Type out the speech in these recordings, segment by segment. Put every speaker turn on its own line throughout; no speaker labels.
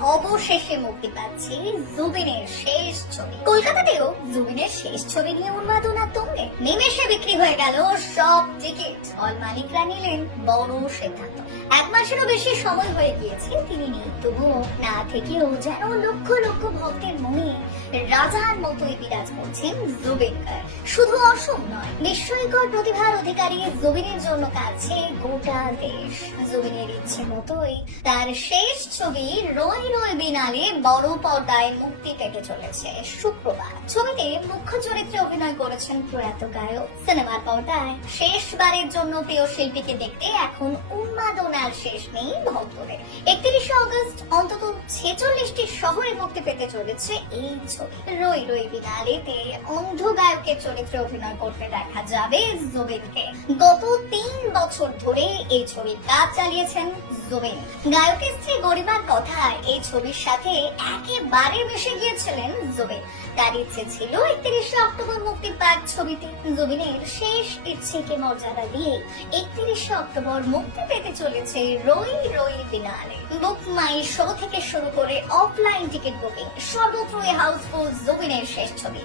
অবশেষে মুক্তি পাচ্ছে জুবিনের শেষ ছবি। কলকাতাতেও জুবিনের শেষ ছবি নিয়ে উন্মাদনা তুঙ্গে নিমেষে বিক্রি হয়ে গেল সব টিকিট। হল মালিকরা নিলেন বড় সিদ্ধান্ত। এক মাসেরও বেশি সময় হয়ে গিয়েছে। তিনি নেই, তবুও না থেকেও যেন লক্ষ লক্ষ ভক্তের মনে রাজার মতোই বিরাজ করছেন জুবিন গার্গ। শুধু অসম নয়, বিস্ময়কর প্রতিভার অধিকারী জুবিনের জন্য কাছে গোটা দেশ। জুবিনের ইচ্ছে মতোই তার শেষ ছবি রই রই বিনালে বড় পর্দায় মুক্তি পেতে চলেছে শুক্রবার। ছবিতে মুখ্য চরিত্রে অভিনয় করেছেন প্রয়াত গায়ক। সিনেমার পর্দায় শেষবারের জন্য প্রিয় শিল্পীকে দেখতে এখন উন্মাদনার শেষ নেই ভক্তদের। একত্রিশে অগস্ট অন্তত ছেচল্লিশটি শহরে মুক্তি পেতে চলেছে এই ছবি। রই রই বিনালেতে অন্ধ গায়কের চরিত্রে অভিনয় করতে দেখা যাবে জুবিনকে। গত তিন বছর ধরে এই ছবির কাজ চালিয়েছেন জুবিন। গায়কের স্ত্রী গরিমার কথায় এই ছবির সাথে একেবারে মিশে গিয়েছিলেন জুবিন। তার ইচ্ছে ছিল একত্রিশে অক্টোবর মুক্তি পাক ছবিতে জুবিনের শেষ ইচ্ছেকে মর্যাদা দিয়ে একত্রিশে অক্টোবর মুক্তি পেতে চলেছে রই রই বিনালে বুক মাই শো থেকে শুরু করে অফলাইন টিকিট বুকিং সর্বত্রই হাউসফুল জুবিনের শেষ ছবি।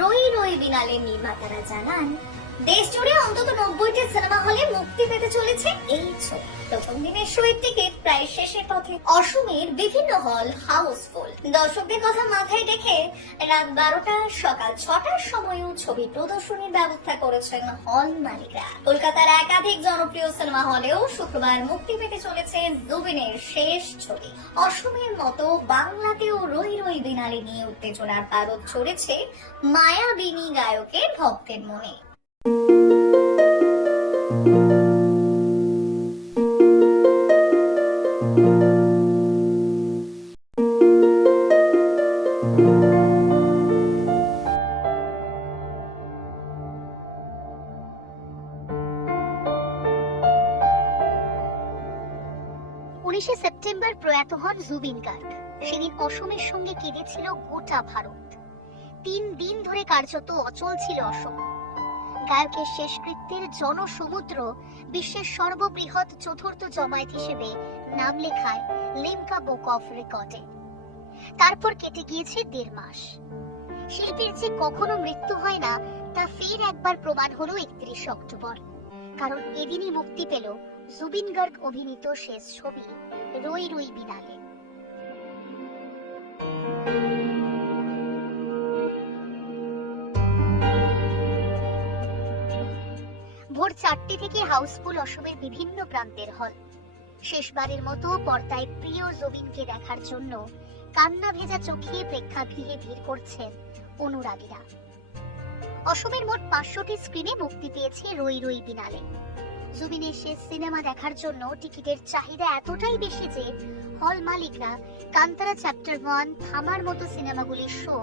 রই রই বিনালের নির্মাতারা জানান দেশ জুড়ে অন্তত নব্বইটি সিনেমা হলে মুক্তি পেতে চলেছে এই ছবি। প্রথম দিনের শোয়ের টিকিট প্রায় শেষের পথে। অসমের বিভিন্ন হল হাউসফুল। দর্শকদের কথা মাথায় রেখে রাত বারোটা সকাল ছটার সময়ও ছবি প্রদর্শনীর ব্যবস্থা করেছেন হল মালিকরা। কলকাতার একাধিক জনপ্রিয় সিনেমা হলেও শুক্রবার মুক্তি পেতে চলেছে জুবিনের শেষ ছবি। অসমের মতো বাংলাতেও রই রই বিনালে নিয়ে উত্তেজনার পারদ চড়েছে মায়াবিনী গায়কের ভক্তের মনে।
উনিশে সেপ্টেম্বর প্রয়াত হন জুবিন গার্গ। সেদিন অসমের সঙ্গে কেঁদেছিল গোটা ভারত। তিন দিন ধরে কার্যত অচল ছিল অসম। গায়কের শেষকৃত্যের জনসমুদ্র, বিশ্বের সর্ববৃহৎ চতুর্থ জমায়েত হিসেবে নাম লেখায় লিমকা বুক অফ রেকর্ডে। তারপর কেটে গিয়েছে দেড় মাস। শিল্পীর যে কখনো মৃত্যু হয় না, তা ফের একবার প্রমাণ হলো একত্রিশ অক্টোবর। কারণ এদিনই মুক্তি পেল জুবিন গার্গ অভিনীত শেষ ছবি, রই রই বিনালে চারটে থেকে হাউসফুল অসমের বিভিন্ন প্রান্তের হল। শেষবারের মতো পর্দায় প্রিয় জবিনকে দেখার জন্য কান্না ভেজা চোখে প্রেক্ষাগৃহে ভিড় করছেন অনুরাগীরা। অসমের মোট পাঁচশোটি স্ক্রিনে মুক্তি পেয়েছে রই রই বিনালে। জুবিনের শেষ সিনেমা দেখার জন্য টিকিটের চাহিদা এতটাই বেশি যে হল মালিকরা কান্তারা চ্যাপ্টার ওয়ান থামার মতো সিনেমাগুলির শো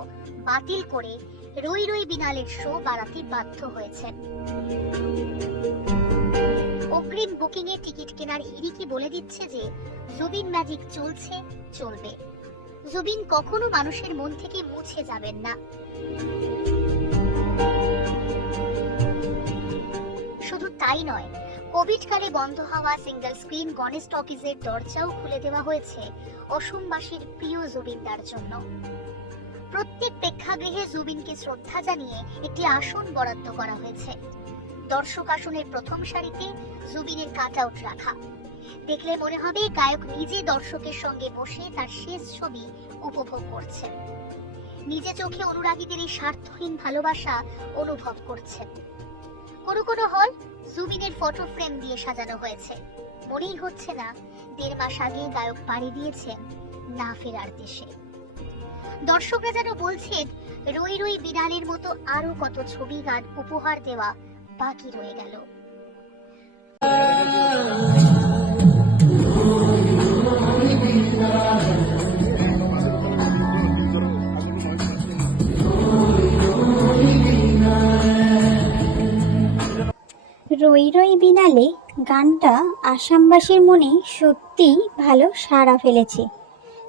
বাতিল করে রই রই বিনালের শো বাড়াতে বাধ্য হয়েছেন অগ্রিম বুকিং এ টিকিট কেনার হিরিকি বলে দিচ্ছে যে, জুবিন ম্যাজিক চলছে, চলবে। জুবিন কখনো মানুষের মন থেকে মুছে যাবেন না। শুধু তাই নয়, কোভিড কালে বন্ধ হওয়া সিঙ্গেল স্ক্রিন গণেশ টকিজের দরজাও খুলে দেওয়া হয়েছে অসমবাসীর প্রিয় জুবিনদার জন্য। প্রত্যেক প্রেক্ষাগৃহে জুবিনকে শ্রদ্ধা জানিয়ে একটি আসন বরাদ্দ করা হয়েছে। দর্শক আসনের প্রথম সারিতে জুবিনের কাট আউট রাখা। দেখলে মনে হবে গায়ক নিজে দর্শকের সঙ্গে বসে তার শেষ ছবি উপভোগ করছেন নিজে চোখে অনুরাগীদের এই স্বার্থহীন ভালোবাসা অনুভব করছেন কোনো কোনো হল জুবিনের ফটো ফ্রেম দিয়ে সাজানো হয়েছে। মনেই হচ্ছে না, দেড় মাস আগে গায়ক পাড়ি দিয়েছেন না ফেরার দেশে। দর্শকরা যেন বলছেন, রই রই বিড়ালের মতো আরও কত ছবি গান উপহার দেওয়া বাকি রয়ে গেল।
রই রই বিনালে গানটা আসামবাসীর মনে সত্যিই ভালো সাড়া ফেলেছে।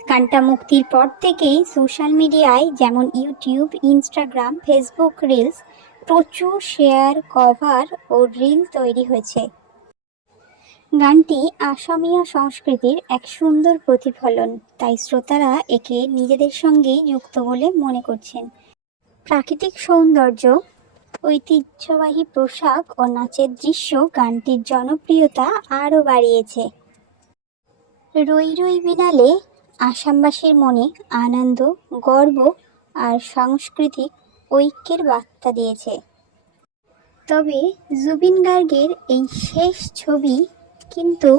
গানটা মুক্তির পর থেকেই সোশ্যাল মিডিয়ায় যেমন ইউটিউব, ইনস্টাগ্রাম, ফেসবুক রিলস প্রচুর শেয়ার, কভার ও রিল তৈরি হয়েছে। গানটি আসামীয় সংস্কৃতির এক সুন্দর প্রতিফলন, তাই শ্রোতারা একে নিজেদের সঙ্গেই যুক্ত বলে মনে করছেন। প্রাকৃতিক সৌন্দর্য, ঐতিহ্যবাহী পোশাক ও নাচের দৃশ্য গানটির জনপ্রিয়তা আরও বাড়িয়েছে। রই রই বিনালে আসামবাসীর মনে আনন্দ, গর্ব আর সাংস্কৃতিক ঐক্যের বার্তা দিয়েছে। তবে জুবিন গার্গের এই শেষ ছবি কিন্তু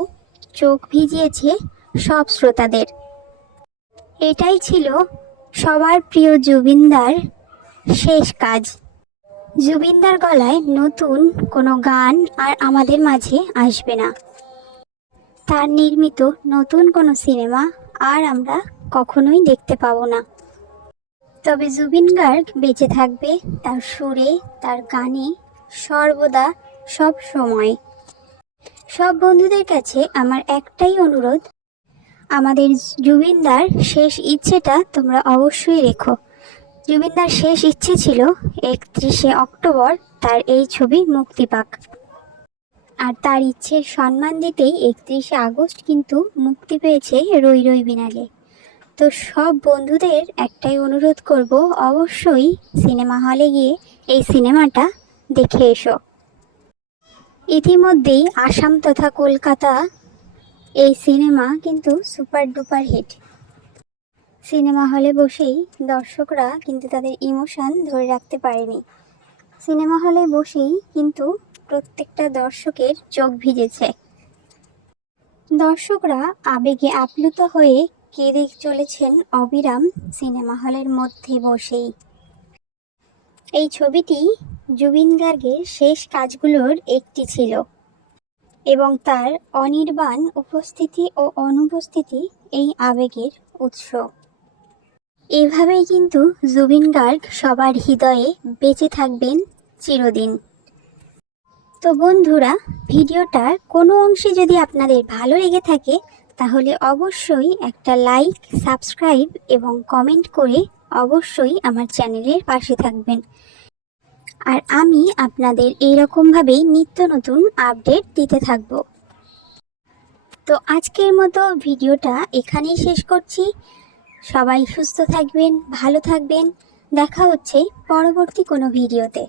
চোখ ভিজিয়েছে সব শ্রোতাদের। এটাই ছিল সবার প্রিয় জুবিনদার শেষ কাজ। জুবিনদার গলায় নতুন কোনো গান আর আমাদের মাঝে আসবে না। তার নির্মিত নতুন কোনো সিনেমা আর আমরা কখনোই দেখতে পাবো না। তবে জুবিন গার্গ বেঁচে থাকবে, তার সুরে, তার গানে সর্বদা সব সময়। সব বন্ধুদের কাছে আমার একটাই অনুরোধ, আমাদের জুবিনদার শেষ ইচ্ছেটা তোমরা অবশ্যই রেখো। জুবিনদার শেষ ইচ্ছে ছিল একত্রিশে অক্টোবর তার এই ছবি মুক্তি পাক। আর তার ইচ্ছের সম্মান দিতেই একত্রিশে আগস্ট কিন্তু মুক্তি পেয়েছে রই রই বিনালে। তো সব বন্ধুদের একটাই অনুরোধ করব, অবশ্যই সিনেমা হলে গিয়ে এই সিনেমাটা দেখে এসো। ইতিমধ্যেই আসাম তথা কলকাতা এই সিনেমা কিন্তু সুপার ডুপার হিট। সিনেমা হলে বসেই দর্শকরা কিন্তু তাদের ইমোশন ধরে রাখতে পারেনি। সিনেমা হলে বসেই কিন্তু প্রত্যেকটা দর্শকের চোখ ভিজেছে। দর্শকরা আবেগে আপ্লুত হয়ে কেঁদে চলেছেন অবিরাম সিনেমা হলের মধ্যে বসেই। এই ছবিটি জুবিন গার্গের শেষ কাজগুলোর একটি ছিল এবং তার অনির্বাণ উপস্থিতি ও অনুপস্থিতি এই আবেগের উৎস। এভাবেই কিন্তু জুবিন গার্গ সবার হৃদয়ে বেঁচে থাকবেন চিরদিন। তো বন্ধুরা, ভিডিওটার কোনো অংশে যদি আপনাদের ভালো লেগে থাকে, তাহলে অবশ্যই একটা লাইক, সাবস্ক্রাইব এবং কমেন্ট করে অবশ্যই আমার চ্যানেলের পাশে থাকবেন। আর আমি আপনাদের এইরকমভাবেই নিত্য নতুন আপডেট দিতে থাকব। তো আজকের মতো ভিডিওটা এখানেই শেষ করছি। সবাই সুস্থ থাকবেন, ভালো থাকবেন। দেখা হচ্ছে পরবর্তী কোনো ভিডিওতে।